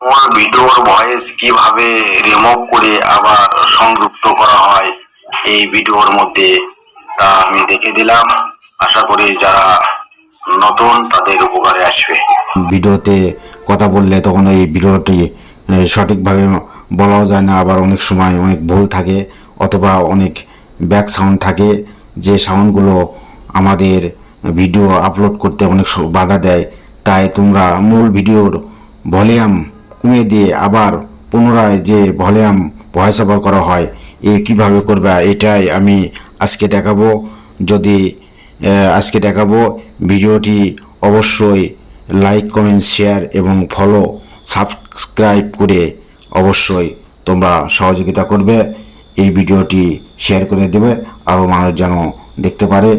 মূল ভিডিওর ভয়েস কিভাবে রিমুভ করে আবার সংযুক্ত করা হয় এই ভিডিওর মধ্যে তা আমি দেখে দিলাম। আশা করি যারা নতুন তাদের উপকারে আসবে। ভিডিওতে কথা বললে তখন এই ভিডিওটি সঠিকভাবে বলাও যায় না, আবার অনেক সময় অনেক ভুল থাকে অথবা অনেক ব্যাক সাউন্ড থাকে, যে সাউন্ডগুলো আমাদের ভিডিও আপলোড করতে অনেক বাধা দেয়। তাই তোমরা মূল ভিডিওর ভলিউম কমিয়ে দিয়ে আবার পুনরায় যে ভলিউম ভয়েস ওভার করা হয় কীভাবে করবে এটাই আমি আজকে দেখাবো। আজকে দেখাবো ভিডিওটি অবশ্যই লাইক কমেন্ট শেয়ার এবং ফলো সাবস্ক্রাইব করে অবশ্যই তোমরা সহযোগিতা করবে। এই ভিডিওটি শেয়ার করে দেবে আরও মানুষ যেন দেখতে পারে।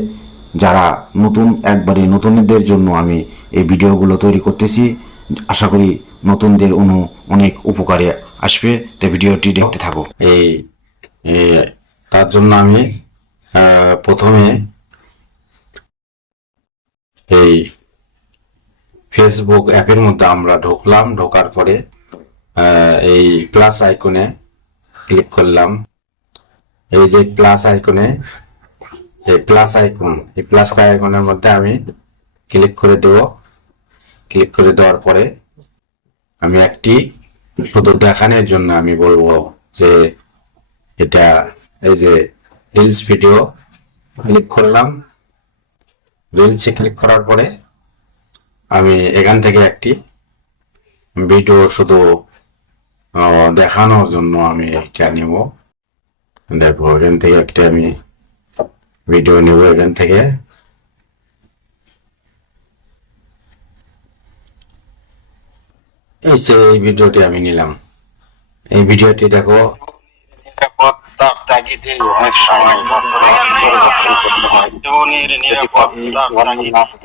যারা নতুন, একবারে নতুনদের জন্য আমি এই ভিডিওগুলো তৈরি করতেছি। আশা করি নতুনদের অনেক উপকারে আসবে। তো ভিডিওটি দেখতে থাকো। তার জন্য আমি প্রথমে এই ফেসবুক অ্যাপের মধ্যে আমরা ঢুকলাম। ঢোকার পরে এই প্লাস আইকনে ক্লিক করলাম। এই যে প্লাস আইকনে, এই প্লাস আইকনের মধ্যে আমি ক্লিক করে দেব। ক্লিক করে দেওয়ার পরে আমি একটি শুধু দেখানোর জন্য আমি বলবো যে এটা এই যে রিলস ভিডিও ক্লিক করলাম। রিলসে ক্লিক করার পরে আমি এখান থেকে একটি ভিডিও শুধু দেখানোর জন্য আমি এটা নেব। দেখো এখান থেকে একটা আমি ভিডিও নেব। এখান থেকে এই ভিডিওটি আমি নিলাম। এই ভিডিওটি দেখো,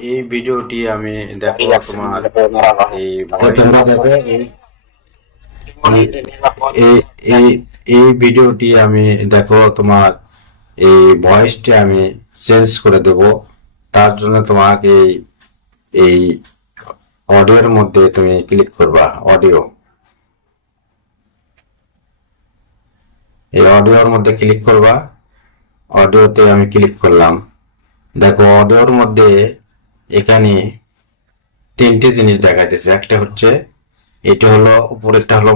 এই ভিডিওটি আমি দেখো তোমার এই ভিডিওটি আমি দেখো তোমার এই ভয়েসটি আমি চেঞ্জ করে দেব। তার জন্য তোমাকে এই অডিওর মধ্যে তুমি ক্লিক করবা। এই অডিওর মধ্যে ক্লিক করবা। অডিওতে আমি ক্লিক করলাম। দেখো অডিওর মধ্যে এখানে তিনটে জিনিস দেখাইতেছে। একটা হচ্ছে এটা হলো উপরেরটা হলো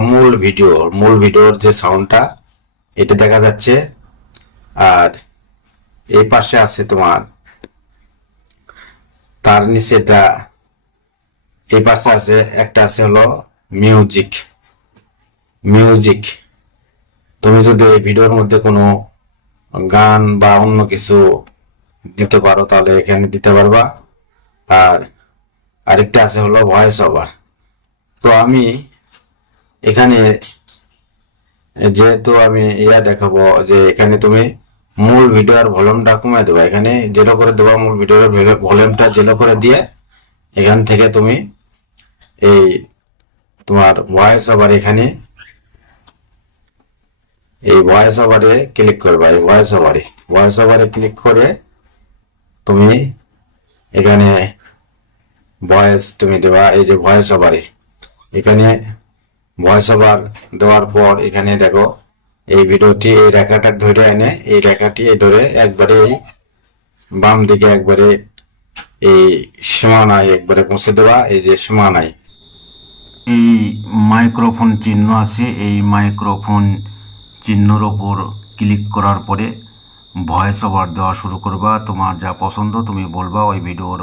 মূল ভিডিওর যে সাউন্ডটা এটা দেখা যাচ্ছে। আর এই পাশে আছে তোমার তার নিচেটা, এই পাশে আছে একটা আছে হলো মিউজিক। তুমি যদি এই ভিডিওর মধ্যে কোনো গান বা অন্য কিছু দিতে পারো তাহলে এখানে দিতে পারবা। আর আরেকটা আছে হলো ভয়েস ওভার। তো আমি এখানে যেহেতু আমি দেখাবো যে এখানে তুমি মূল ভিডিওর ভলিউমটা কমিয়ে দেবা। এখানে জেরো করে দেবা। মূল ভিডিওর ভলিউমটা জেরো করে দিয়ে এখান থেকে তুমি এই তোমার ভয়েস ওভার, এখানে এই ভয়েস ওভারে ক্লিক করবা। এই ভয়েস ওভারে ক্লিক করে তুমি এখানে ভয়েস তুমি দেবা। এই যে ভয়েস ওভারে এখানে ভয়েস ওভার দেওয়ার পর এখানে দেখো এই ভিডিওটি এই রেখাটা ধরে এনে এই রেখাটি ধরে একবারে এই বাম দিকে একবারে এই সীমানায় একবারে পৌঁছে দেওয়া। এই যে সীমানায় এই মাইক্রোফোন চিহ্ন আছে। এই মাইক্রোফোন চিহ্নর ওপর ক্লিক করার পরে ভয়েস ওভার দেওয়া শুরু করবা। তোমার যা পছন্দ তুমি বলবা ওই ভিডিওর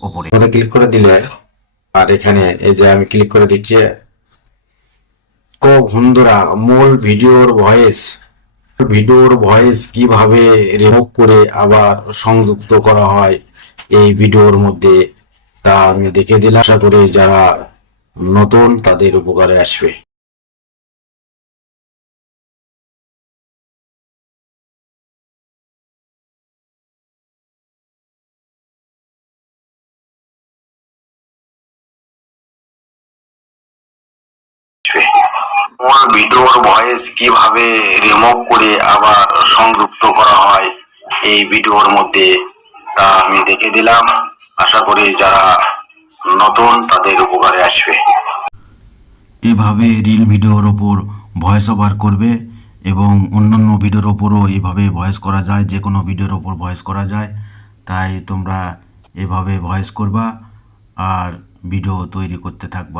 ওপরে ক্লিক করে দিলে। আর এখানে এই যে আমি ক্লিক করে দিচ্ছি। বন্ধুরা মূল ভিডিওর ভয়েস কিভাবে রিমুভ করে আবার সংযুক্ত করা হয় এই ভিডিওর মধ্যে তা আমি দেখে দিলাম। আশা করি যারা নতুন তাদের উপকারে আসবে। মূল ভিডিওর ভয়েস কিভাবে রিমুভ করে আবার সংযুক্ত করা হয় এই ভিডিওর মধ্যে তা আমি দেখে দিলাম। আশা করি যারা নতুন তাদের উপকারে আসবে। এভাবে রিল ভিডিওর ওপর ভয়েস ওভার করবে এবং অন্যান্য ভিডিওর ওপরও এভাবে ভয়েস করা যায়, যে কোনো ভিডিওর ওপর ভয়েস করা যায়। তাই তোমরা এভাবে ভয়েস করবা আর ভিডিও তৈরি করতে থাকবা।